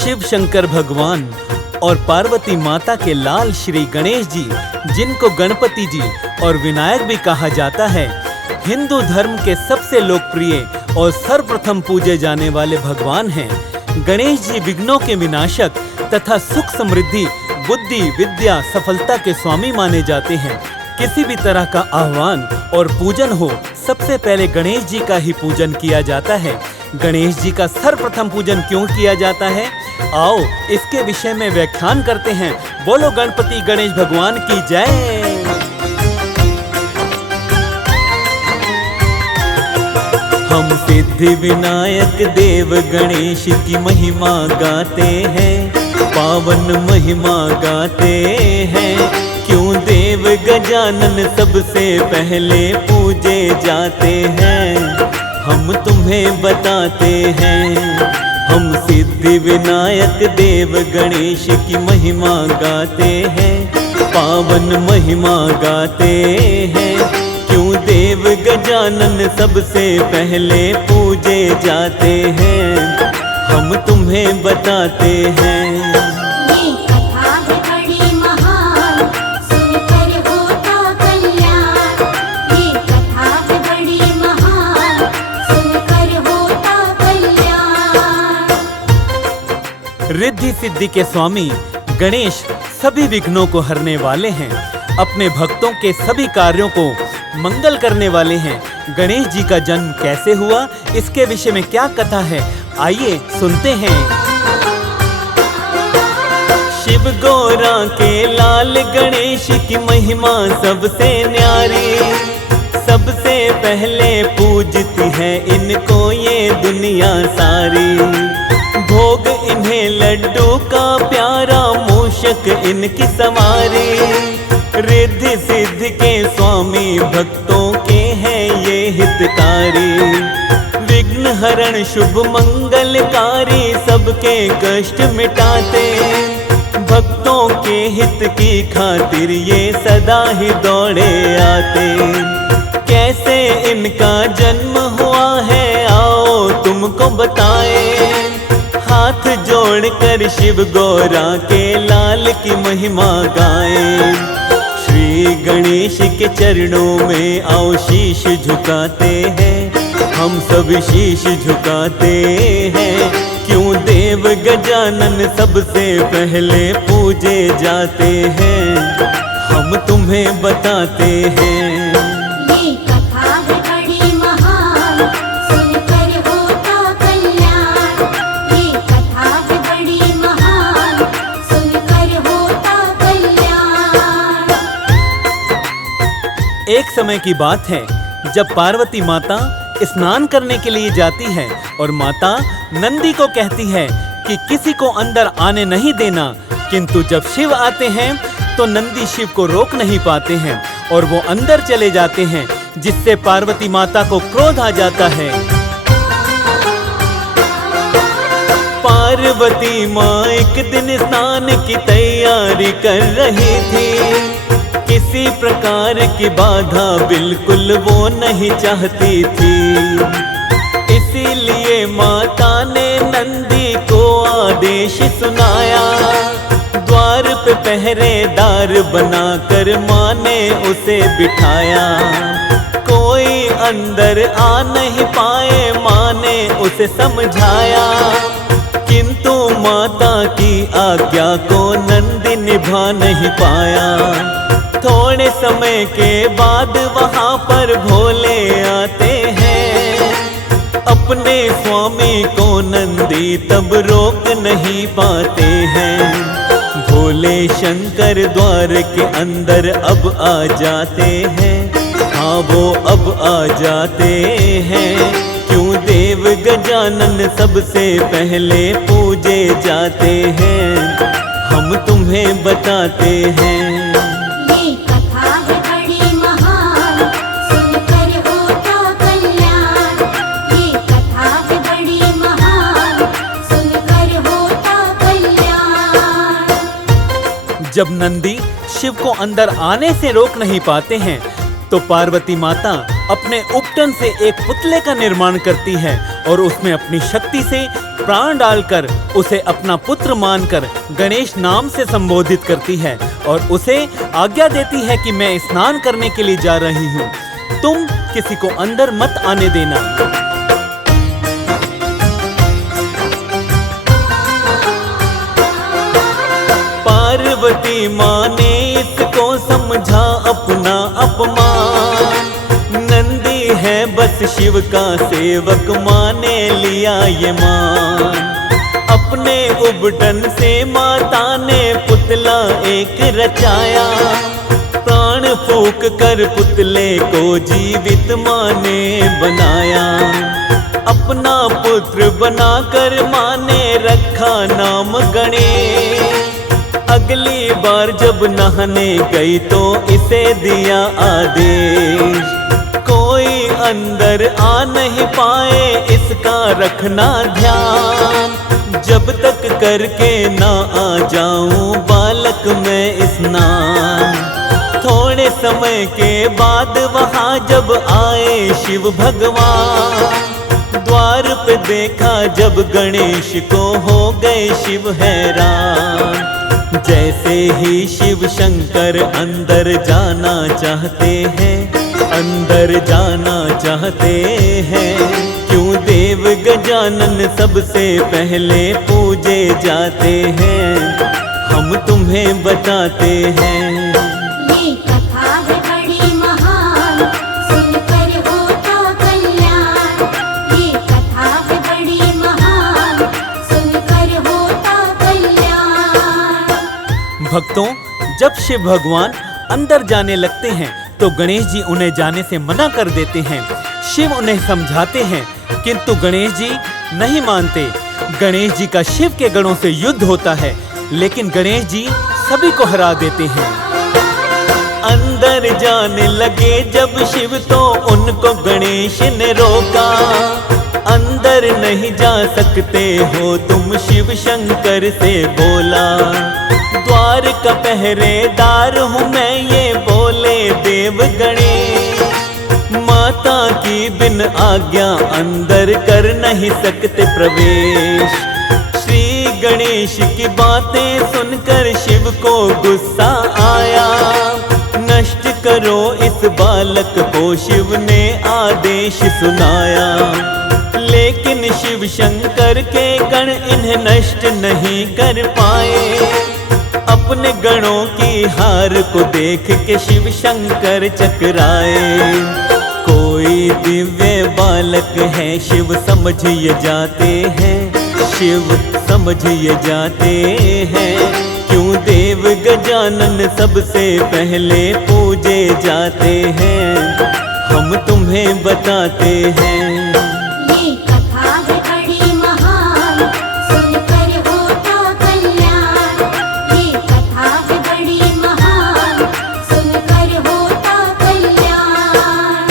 शिव शंकर भगवान और पार्वती माता के लाल श्री गणेश जी, जिनको गणपति जी और विनायक भी कहा जाता है, हिंदू धर्म के सबसे लोकप्रिय और सर्वप्रथम पूजे जाने वाले भगवान हैं। गणेश जी विघ्नों के विनाशक तथा सुख समृद्धि, बुद्धि, विद्या, सफलता के स्वामी माने जाते हैं। किसी भी तरह का आह्वान और पूजन हो, सबसे पहले गणेश जी का ही पूजन किया जाता है। गणेश जी का सर्वप्रथम पूजन क्यों किया जाता है, आओ इसके विषय में व्याख्यान करते हैं। बोलो गणपति गणेश भगवान की जय। हम सिद्धि विनायक देव गणेश की महिमा गाते हैं, पावन महिमा गाते हैं। क्यों देव गजानन सबसे पहले पूजे जाते हैं, हम तुम्हें बताते हैं। हम सिद्धि विनायक देव गणेश की महिमा गाते हैं, पावन महिमा गाते हैं। क्यों देव गजानन सबसे पहले पूजे जाते हैं, हम तुम्हें बताते हैं। ये कथा है बड़ी महान, सुनकर होता कल्याण। ये कथा है बड़ी महान, सुनकर होता कल्याण। रिद्धि सिद्धि के स्वामी गणेश सभी विघ्नों को हरने वाले हैं, अपने भक्तों के सभी कार्यों को मंगल करने वाले हैं। गणेश जी का जन्म कैसे हुआ, इसके विषय में क्या कथा है, आइए सुनते हैं। शिव गौरा के लाल गणेश की महिमा सबसे न्यारी, सबसे पहले पूजती है इनको ये दुनिया सारी। भोग इन्हें लड्डू का प्यारा, मूषक इनकी सवारी। रिद्धि सिद्धि के स्वामी भक्तों के हैं ये हितकारी। विघ्न हरण शुभ मंगलकारी, सबके कष्ट मिटाते। भक्तों के हित की खातिर ये सदा ही दौड़े आते। कैसे इनका जन्म हुआ है, आओ तुमको बताए। हाथ जोड़कर शिव गौरा के लाल की महिमा गाएं। श्री गणेश के चरणों में आओ शीश झुकाते हैं, हम सब शीश झुकाते हैं। क्यों देव गजानन सबसे पहले पूजे जाते हैं, हम तुम्हें बताते हैं। ये कथा है बड़ी महान, सुनकर होता कल्याण। ये कथा है बड़ी महान, सुनकर होता कल्याण। एक समय की बात है जब पार्वती माता स्नान करने के लिए जाती है और माता नंदी को कहती है कि किसी को अंदर आने नहीं देना। किंतु जब शिव आते हैं तो नंदी शिव को रोक नहीं पाते हैं और वो अंदर चले जाते हैं, जिससे पार्वती माता को क्रोध आ जाता है। पार्वती माँ एक दिन स्नान की तैयारी कर रही थी। किसी प्रकार की बाधा बिल्कुल वो नहीं चाहती थी। इसीलिए माता ने नंदी को आदेश सुनाया। द्वार पे पहरेदार बनाकर माँ ने उसे बिठाया। कोई अंदर आ नहीं पाए, माँ ने उसे समझाया। किंतु माता की आज्ञा को नंदी निभा नहीं पाया। थोड़े समय के बाद वहाँ पर भोले आते हैं। अपने स्वामी को नंदी तब रोक नहीं पाते हैं। भोले शंकर द्वार के अंदर अब आ जाते हैं, हाँ वो अब आ जाते हैं। क्यों देव गजानन सबसे पहले पूजे जाते हैं, हम तुम्हें बताते हैं। ये कथा है बड़ी महान, सुनकर होता कल्याण। ये कथा है बड़ी महान, सुनकर होता कल्याण। जब नंदी शिव को अंदर आने से रोक नहीं पाते हैं तो पार्वती माता अपने उपटन से एक पुतले का निर्माण करती है और उसमें अपनी शक्ति से प्राण डालकर उसे अपना पुत्र मानकर गणेश नाम से संबोधित करती है और उसे आज्ञा देती है कि मैं स्नान करने के लिए जा रही हूँ, तुम किसी को अंदर मत आने देना। पार्वती माँ ने इसको समझा अपना अपमान, नंदी है बस शिव का सेवक, माँ ने लिया ये मान। अपने उबटन से माता ने पुतला एक रचाया, प्राण फूंक कर पुतले को जीवित माँ ने बनाया। अपना पुत्र बनाकर माँ ने रखा नाम गणेश, अगली बार जब नहाने गई तो इसे दिया आदेश, कोई अंदर आ नहीं पाए इसका रखना ध्यान, जब तक करके ना आ जाऊं बालक मैं स्नान। थोड़े समय के बाद वहां जब आए शिव भगवान, द्वार पे देखा जब गणेश को हो गए शिव हैरान। जैसे ही शिव शंकर अंदर जाना चाहते हैं, अंदर जाना चाहते हैं, क्यों देव गजानन सबसे पहले पूजे जाते हैं, हम तुम्हें बताते हैं। ये कथा है बड़ी महान, सुनकर होता कल्याण। ये कथा है बड़ी महान, सुनकर होता कल्याण। भक्तों, जब शिव भगवान अंदर जाने लगते हैं तो गणेश जी उन्हें जाने से मना कर देते हैं। शिव उन्हें समझाते हैं किंतु गणेश जी नहीं मानते। गणेश जी का शिव के गणों से युद्ध होता है लेकिन गणेश जी सभी को हरा देते हैं। अंदर जाने लगे जब शिव तो उनको गणेश ने रोका, अंदर नहीं जा सकते हो तुम शिव शंकर से बोला। द्वार का पहरेदार हूँ मैं ये बोले देव गणेश, माता की बिन आज्ञा अंदर कर नहीं सकते प्रवेश। श्री गणेश की बातें सुनकर शिव को गुस्सा आया, नष्ट करो इस बालक को शिव ने आदेश सुनाया। लेकिन शिव शंकर के गण इन्हें नष्ट नहीं कर पाए, अपने गणों की हार को देख के शिव शंकर चकराए। कोई दिव्य बालक है शिव समझ ये जाते हैं, शिव समझ ये जाते हैं, क्यों देव गजानन सबसे पहले पूजे जाते हैं, हम तुम्हें बताते हैं। ये कथा है बड़ी महान, सुनकर होता कल्याण। ये कथा है बड़ी महान, सुनकर होता कल्याण।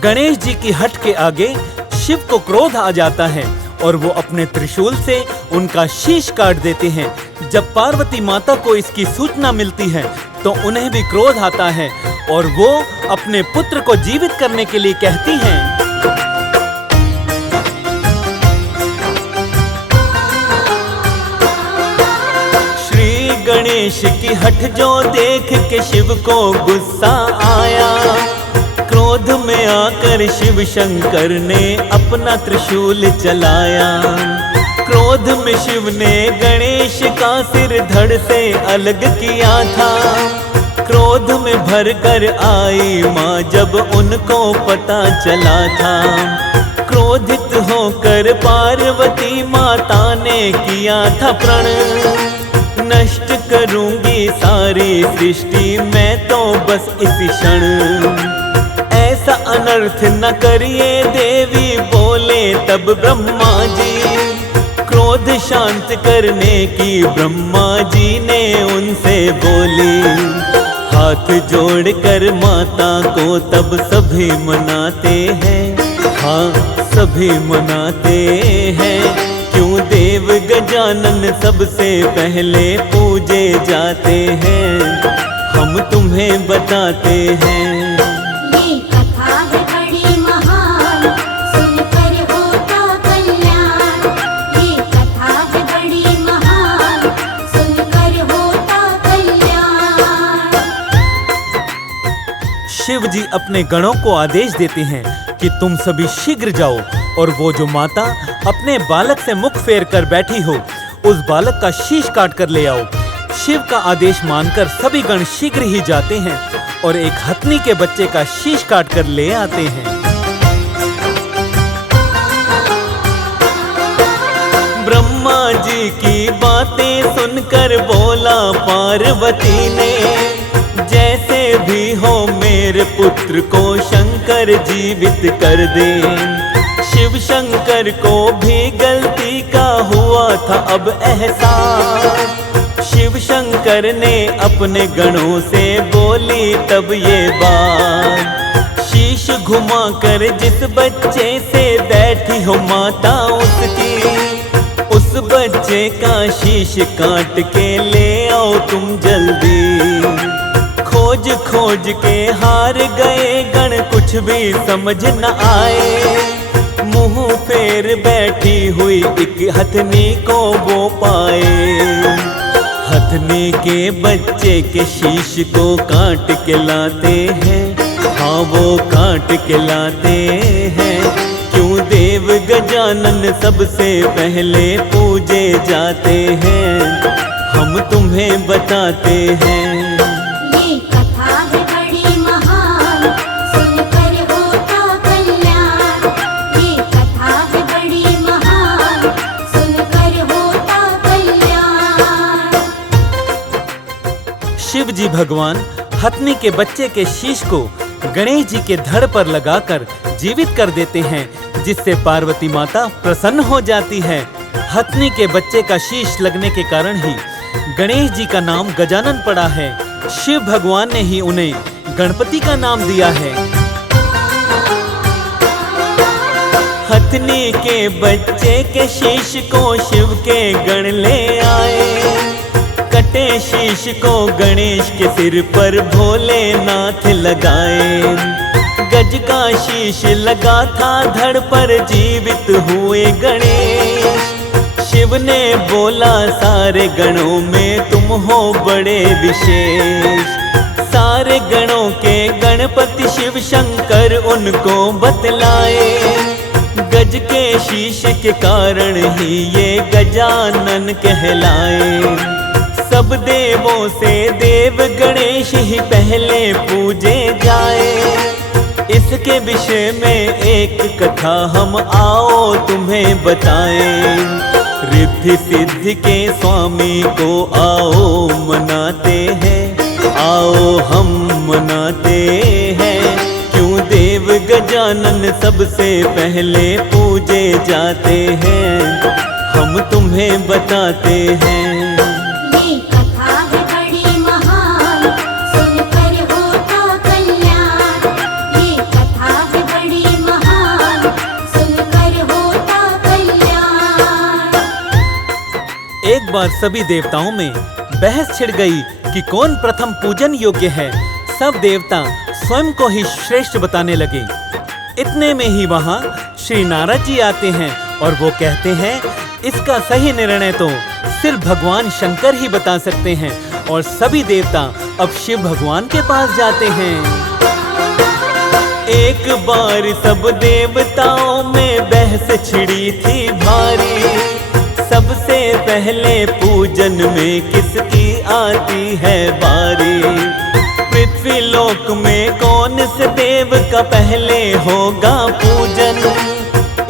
गणेश जी की हट के आगे शिव को क्रोध आ जाता है और वो अपने त्रिशूल से उनका शीश काट देते हैं। जब पार्वती माता को इसकी सूचना मिलती है तो उन्हें भी क्रोध आता है और वो अपने पुत्र को जीवित करने के लिए कहती हैं। श्री गणेश की हट जो देख के शिव को गुस्सा आया, क्रोध में आकर शिव शंकर ने अपना त्रिशूल चलाया। क्रोध में शिव ने गणेश का सिर धड़ से अलग किया था। क्रोध में भरकर आई माँ जब उनको पता चला था। क्रोधित होकर पार्वती माता ने किया था प्रण, नष्ट करूंगी सारी सृष्टि मैं तो बस इसी क्षण। ऐसा अनर्थ न करिए देवी बोले तब ब्रह्मा जी, क्रोध शांत करने की ब्रह्मा जी ने उनसे बोली। हाथ जोड़कर माता को तब सभी मनाते हैं, हाँ सभी मनाते हैं, क्यों देव गजानन सबसे पहले पूजे जाते हैं, हम तुम्हें बताते हैं। ये कथा शिव जी अपने गणों को आदेश देते हैं कि तुम सभी शीघ्र जाओ और वो जो माता अपने बालक से मुख फेर कर बैठी हो उस बालक का शीश काट कर ले आओ। शिव का आदेश मानकर सभी गण शीघ्र ही जाते हैं और एक हथनी के बच्चे का शीश काट कर ले आते हैं। ब्रह्मा जी की बातें सुनकर बोला पार्वती ने, जैसे भी हो मेरे पुत्र को शंकर जीवित कर दे। शिव शंकर को भी गलती का हुआ था अब एहसास। शिव शंकर ने अपने गणों से बोली तब ये बात, शीश घुमा कर जिस बच्चे से बैठी हो माता उसकी, उस बच्चे का शीश काट के ले आओ तुम जल्दी। खोज खोज के हार गए गण, कुछ भी समझ न आए। मुंह फेर बैठी हुई एक हथनी को वो पाए। हथनी के बच्चे के शीश को काट के लाते हैं, हाँ वो काट के लाते हैं। क्यों देव गजानन सबसे पहले पूजे जाते हैं, हम तुम्हें बताते हैं। ये कथा है बड़ी महान, सुनकर होता कल्याण। ये कथा है बड़ी महान, सुनकर होता कल्याण। शिव जी भगवान हथनी के बच्चे के शीश को गणेश जी के धड़ पर लगाकर जीवित कर देते हैं, जिससे पार्वती माता प्रसन्न हो जाती है। हथनी के बच्चे का शीश लगने के कारण ही गणेश जी का नाम गजानन पड़ा है। शिव भगवान ने ही उन्हें गणपति का नाम दिया है। हथनी के बच्चे के शीश को शिव के गण ले आए। कटे शीश को गणेश के सिर पर भोलेनाथ लगाए। गज का शीश लगा था धड़ पर जीवित हुए गणेश। शिव ने बोला सारे गणों में तुम हो बड़े विशेष। सारे गणों के गणपति शिव शंकर उनको बतलाए। गज के शीश के कारण ही ये गजानन कहलाए। सब देवों से देव गणेश ही पहले पूजे जाए। इसके विषय में एक कथा हम आओ तुम्हें बताएं। रिद्धि सिद्धि के स्वामी को आओ मनाते हैं, आओ हम मनाते हैं। क्यों देव गजानन सबसे पहले पूजे जाते हैं, हम तुम्हें बताते हैं। ये कथा है बड़ी महान, सुनकर होता कल्याण। ये कथा है बड़ी महान, सुनकर होता कल्याण। एक बार सभी देवताओं में बहस छिड़ गई कि कौन प्रथम पूजन योग्य है। सब देवता स्वयं को ही श्रेष्ठ बताने लगे। इतने में ही वहां श्री नारद जी आते हैं और वो कहते हैं इसका सही निर्णय तो सिर्फ भगवान शंकर ही बता सकते हैं। और सभी देवता अब शिव भगवान के पास जाते हैं। एक बार सब देवताओं में बहस छिड़ी थी भारी। सबसे पहले पूजन में किसकी आती है बारी। पृथ्वी लोक में कौन से देव का पहले होगा पूजन।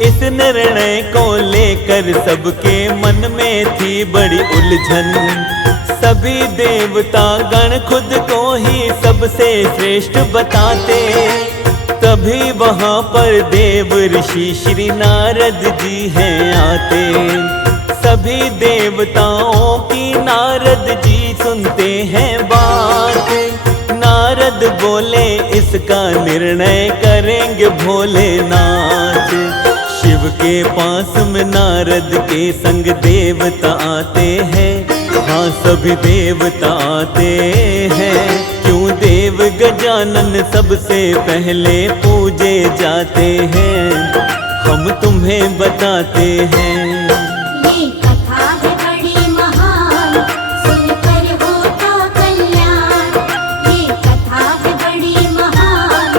इस निर्णय को लेकर सबके मन में थी बड़ी उलझन। सभी देवता गण खुद को ही सबसे श्रेष्ठ बताते। तभी वहां पर देव ऋषि श्री नारद जी हैं आते। सभी देवताओं की नारद जी सुनते हैं बात। नारद बोले इसका निर्णय करेंगे भोलेनाथ। शिव के पास में नारद के संग देवता आते हैं, हाँ सभी देवता आते हैं। क्यों देव गजानन सबसे पहले पूजे जाते हैं, हम तुम्हें बताते हैं। ये कथा है बड़ी महान, सुनकर होता कल्याण। ये कथा है बड़ी महान,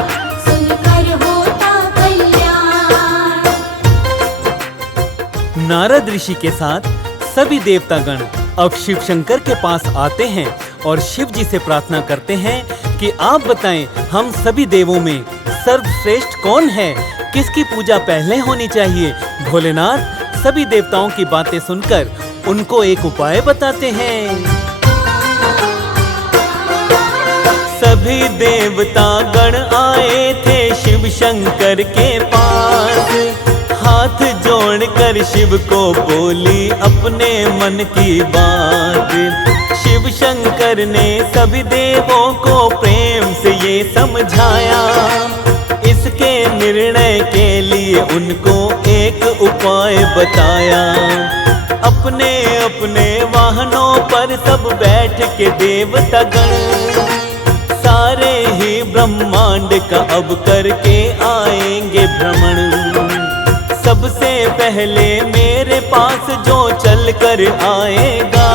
नारद ऋषि के साथ सभी देवतागण अब शिव शंकर के पास आते हैं और शिव जी से प्रार्थना करते हैं कि आप बताएं, हम सभी देवों में सर्वश्रेष्ठ कौन है, किसकी पूजा पहले होनी चाहिए। भोलेनाथ सभी देवताओं की बातें सुनकर उनको एक उपाय बताते हैं। सभी देवता गण आए थे शिव शंकर के पास, हाथ जोड़कर शिव को बोली अपने मन की बात। शिव शंकर ने सभी देवों को प्रेम से ये समझाया, इसके निर्णय के लिए उनको एक उपाय बताया। अपने अपने वाहनों पर सब बैठ के देवतागण सारे ही ब्रह्मांड का अब करके आएंगे भ्रमण। सबसे पहले मेरे पास जो चल कर आएगा,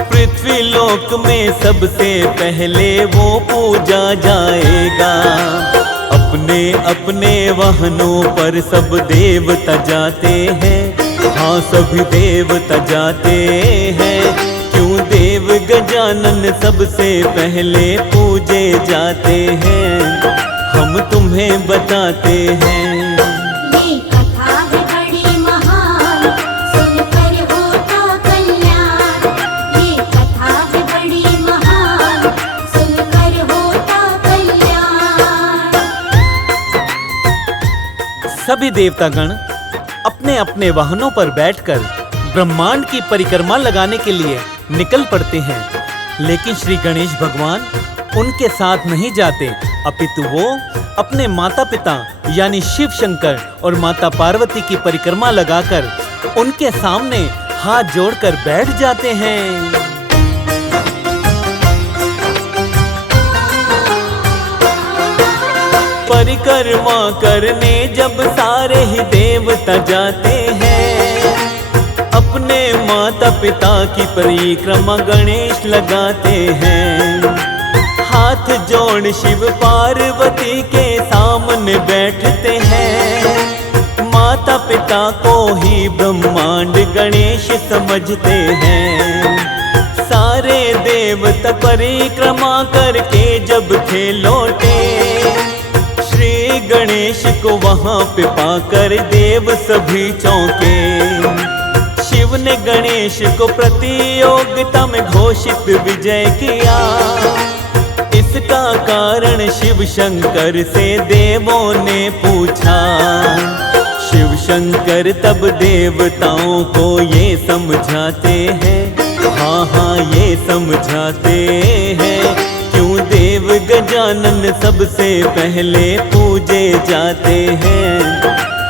पृथ्वी लोक में सबसे पहले वो पूजा जाएगा। अपने अपने वाहनों पर सब देवता जाते हैं, हाँ सभी देवता जाते हैं। क्यों देव गजानन सबसे पहले पूजे जाते हैं, हम तुम्हें बताते हैं। ये कथा है बड़ी महान, सुनकर होता कल्याण। ये कथा है बड़ी महान, सुनकर होता कल्याण। सभी देवतागण अपने अपने वाहनों पर बैठकर ब्रह्मांड की परिक्रमा लगाने के लिए निकल पड़ते हैं। लेकिन श्री गणेश भगवान उनके साथ नहीं जाते, अपितु वो अपने माता पिता यानी शिव शंकर और माता पार्वती की परिक्रमा लगाकर उनके सामने हाथ जोड़कर बैठ जाते हैं। परिक्रमा करने जब सारे ही देवता जाते हैं, अपने माता पिता की परिक्रमा गणेश लगाते हैं। हाथ जोड़ शिव पार्वती के सामने बैठते हैं। माता पिता को ही ब्रह्मांड गणेश समझते हैं। सारे देवता परिक्रमा करके जब थे लौटे, श्री गणेश को वहां पे पाकर देव सभी चौंके। शिव ने गणेश को प्रतियोगिता में घोषित विजय किया। इसका कारण शिव शंकर से देवों ने पूछा। शिव शंकर तब देवताओं को ये समझाते हैं, हाँ हाँ ये समझाते हैं, क्यों देव गजानन सबसे पहले पूजे जाते हैं,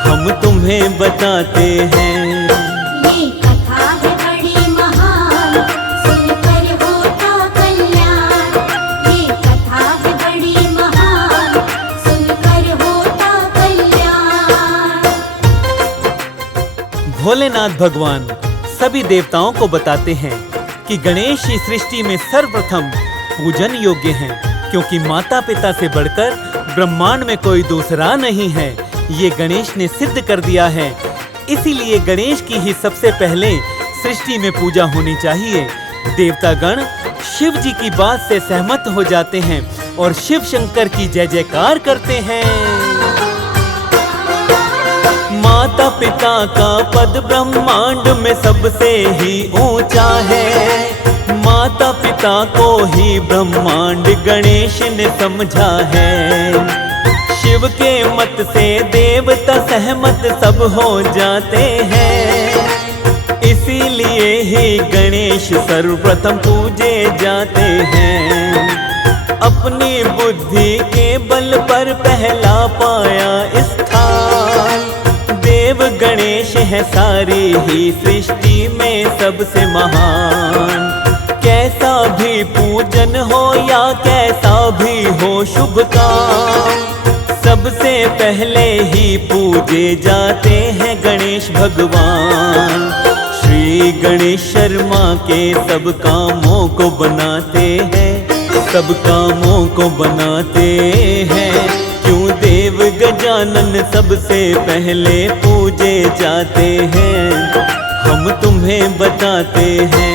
हम तुम्हें बताते हैं। ये कथा है बड़ी महान, सुनकर होता कल्याण। ये कथा है बड़ी महान, सुनकर होता कल्याण। भोलेनाथ भगवान सभी देवताओं को बताते हैं कि गणेश ही सृष्टि में सर्वप्रथम पूजन योग्य हैं, क्योंकि माता पिता से बढ़कर ब्रह्मांड में कोई दूसरा नहीं है। ये गणेश ने सिद्ध कर दिया है, इसीलिए गणेश की ही सबसे पहले सृष्टि में पूजा होनी चाहिए। देवतागण शिव जी की बात से सहमत हो जाते हैं और शिव शंकर की जय जयकार करते हैं। माता पिता का पद ब्रह्मांड में सबसे ही ऊंचा है। माता पिता को ही ब्रह्मांड गणेश ने समझा है। शिव के मत से देवता सहमत सब हो जाते हैं, इसीलिए ही गणेश सर्वप्रथम पूजे जाते हैं। अपनी बुद्धि के बल पर पहला पाया स्थान, देव गणेश है सारी ही सृष्टि में सबसे महान। कैसा भी पूजन हो या कैसा भी हो शुभ काम, सबसे पहले ही पूजे जाते हैं गणेश भगवान। श्री गणेश शर्मा के सब कामों को बनाते हैं, सब कामों को बनाते हैं, क्यों देव गजानन सबसे पहले पूजे ले जाते हैं, हम तुम्हें बताते हैं।